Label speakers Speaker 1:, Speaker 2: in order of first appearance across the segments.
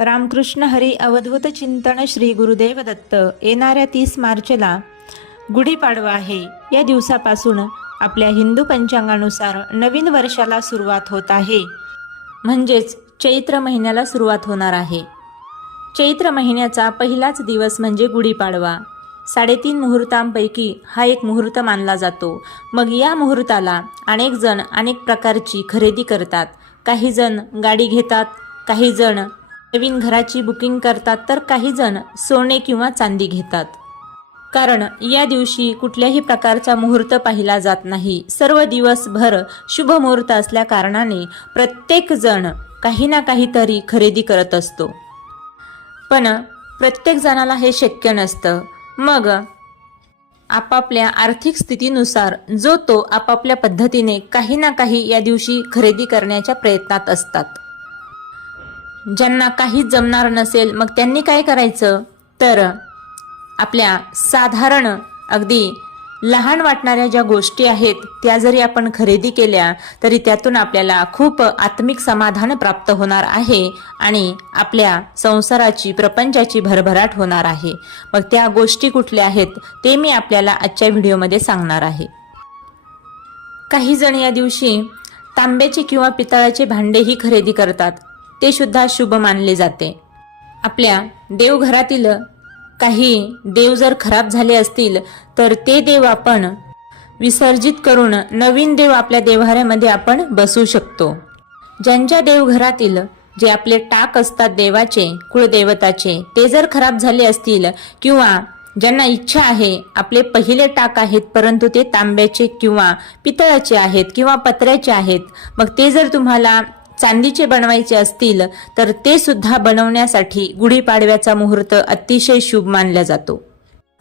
Speaker 1: रामकृष्ण हरी अवधूत चिंतन श्री गुरुदेव दत्त. येणाऱ्या तीस मार्चला गुढीपाडवा आहे. या दिवसापासून आपल्या हिंदू पंचांगानुसार नवीन वर्षाला सुरुवात होत आहे. म्हणजेच चैत्र महिन्याला सुरुवात होणार आहे. चैत्र महिन्याचा पहिलाच दिवस म्हणजे गुढीपाडवा. साडेतीन मुहूर्तांपैकी हा एक मुहूर्त मानला जातो. मग या मुहूर्ताला अनेक जण अनेक प्रकारची खरेदी करतात. काही जण गाडी घेतात काही जण नवीन घराची बुकिंग करतात तर काही जण सोने किंवा चांदी घेतात. कारण या दिवशी कुठल्याही प्रकारचा मुहूर्त पाहिला जात नाही. सर्व दिवसभर शुभ मुहूर्त असल्या कारणाने प्रत्येक जण काही ना काहीतरी खरेदी करत असतो. पण प्रत्येक जणाला हे शक्य नसतं. मग आपापल्या आर्थिक स्थितीनुसार जो तो आपापल्या पद्धतीने काही ना काही या दिवशी खरेदी करण्याच्या प्रयत्नात असतात. ज्यांना काहीच जमणार नसेल मग त्यांनी काय करायचं? तर आपल्या साधारण अगदी लहान वाटणाऱ्या ज्या गोष्टी आहेत त्या जरी आपण खरेदी केल्या तरी त्यातून आपल्याला खूप आत्मिक समाधान प्राप्त होणार आहे आणि आपल्या संसाराची प्रपंचाची भरभराट होणार आहे. मग त्या गोष्टी कुठल्या आहेत ते मी आपल्याला आजच्या व्हिडिओमध्ये सांगणार आहे. काही जण या दिवशी तांब्याचे किंवा पितळाचे भांडेही खरेदी करतात. ते सुद्धा शुभ मानले जाते. आपल्या देवघरातील काही देव जर खराब झाले असतील तर ते देव आपण विसर्जित करून नवीन देव आपल्या देव्हाऱ्यामध्ये आपण बसू शकतो. ज्यांच्या देवघरातील जे आपले टाक असतात देवाचे कुळदेवताचे ते जर खराब झाले असतील किंवा ज्यांना इच्छा आहे आपले पहिले टाक आहेत परंतु ते तांब्याचे किंवा पितळाचे आहेत किंवा पत्र्याचे आहेत मग ते जर तुम्हाला चांदीचे बनवायचे असतील तर ते सुद्धा बनवण्यासाठी गुढीपाडव्याचा मुहूर्त अतिशय शुभ मानला जातो.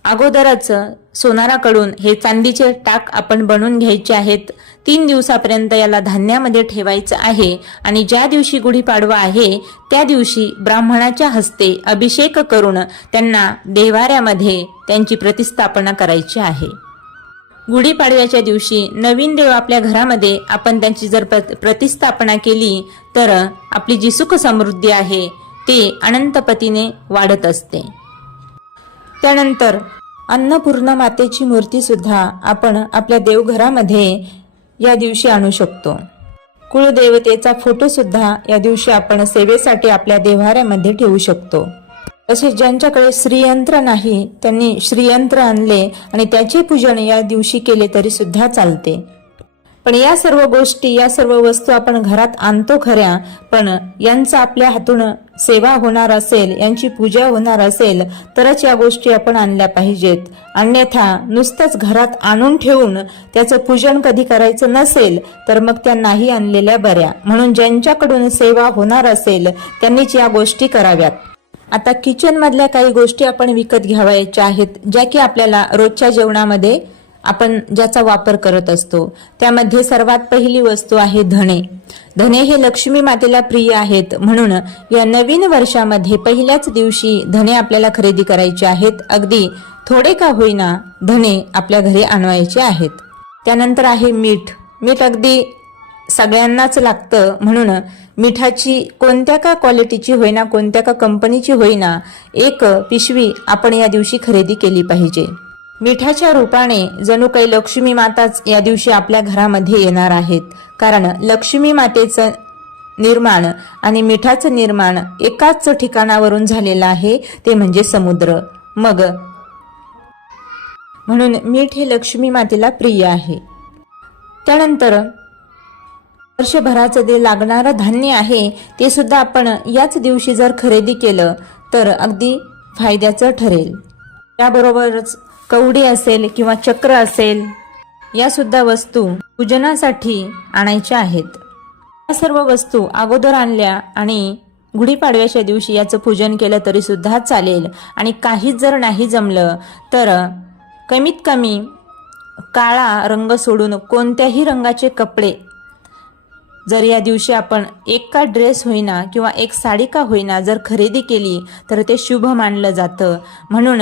Speaker 1: अगोदरच सोनाराकडून हे चांदीचे टाक आपण बनवून घ्यायचे आहेत. तीन दिवसापर्यंत याला धान्यामध्ये ठेवायचं आहे आणि ज्या दिवशी गुढीपाडवा आहे त्या दिवशी ब्राह्मणाच्या हस्ते अभिषेक करून त्यांना देवाऱ्यामध्ये त्यांची प्रतिस्थापना करायची आहे. गुढीपाडव्याच्या दिवशी नवीन देव आपल्या घरामध्ये आपण त्यांची जर प्रतिस्थापना केली तर आपली जी सुख समृद्धी आहे ते अनंतपतीने वाढत असते. त्यानंतर अन्नपूर्ण मातेची मूर्ती सुद्धा आपण आपल्या देवघरामध्ये या दिवशी आणू शकतो. कुळदेवतेचा फोटो सुद्धा या दिवशी आपण सेवेसाठी आपल्या देव्हाऱ्यामध्ये ठेवू शकतो. तसेच ज्यांच्याकडे श्रीयंत्र नाही त्यांनी श्रीयंत्र आणले आणि त्याचे पूजन या दिवशी केले तरी सुद्धा चालते. पण या सर्व गोष्टी या सर्व वस्तू आपण घरात आणतो खऱ्या पण यांचा आपल्या हातून सेवा होणार असेल यांची पूजा होणार असेल तरच या गोष्टी आपण आणल्या पाहिजेत. अन्यथा नुसतंच घरात आणून ठेवून त्याचं पूजन कधी करायचं नसेल तर मग त्या नाही आणलेल्या बऱ्या. म्हणून ज्यांच्याकडून सेवा होणार असेल त्यांनीच या गोष्टी कराव्यात. आता किचन मधल्या काही गोष्टी आपण विकत घ्यावायच्या आहेत ज्या की आपल्याला रोजच्या जेवणामध्ये आपण ज्याचा वापर करत असतो. त्यामध्ये सर्वात पहिली वस्तू आहे धणे. धने हे लक्ष्मी मातेला प्रिय आहेत म्हणून या नवीन वर्षामध्ये पहिल्याच दिवशी धने आपल्याला खरेदी करायचे आहेत. अगदी थोडे का होईना धने आपल्या घरी आणवायचे आहेत. त्यानंतर आहे मीठ. मीठ अगदी सगळ्यांनाच लागतं म्हणून मिठाची कोणत्या का क्वालिटीची होईना कोणत्या का कंपनीची होईना एक पिशवी आपण या दिवशी खरेदी केली पाहिजे. मिठाच्या रूपाने जणू काही लक्ष्मी माताच या दिवशी आपल्या घरामध्ये येणार आहेत. कारण लक्ष्मी मातेचं निर्माण आणि मिठाचं निर्माण एकाच ठिकाणावरून झालेलं आहे ते म्हणजे समुद्र. मग म्हणून मीठ हे लक्ष्मी मातेला प्रिय आहे. त्यानंतर वर्षभराचं जे लागणारं धान्य आहे ते सुद्धा आपण याच दिवशी जर खरेदी केलं तर अगदी फायद्याचं ठरेल. त्याबरोबरच कवडी असेल किंवा चक्र असेल या सुद्धा वस्तू पूजनासाठी आणायच्या आहेत. या सर्व वस्तू अगोदर आणल्या आणि गुढीपाडव्याच्या दिवशी याचं पूजन केलं तरी सुद्धा चालेल. आणि काहीच जर नाही जमलं तर कमीत कमी काळा रंग सोडून कोणत्याही रंगाचे कपडे जर या दिवशी आपण एक का ड्रेस होईना किंवा एक साडी का होईना जर खरेदी केली तर ते शुभ मानलं जातं. म्हणून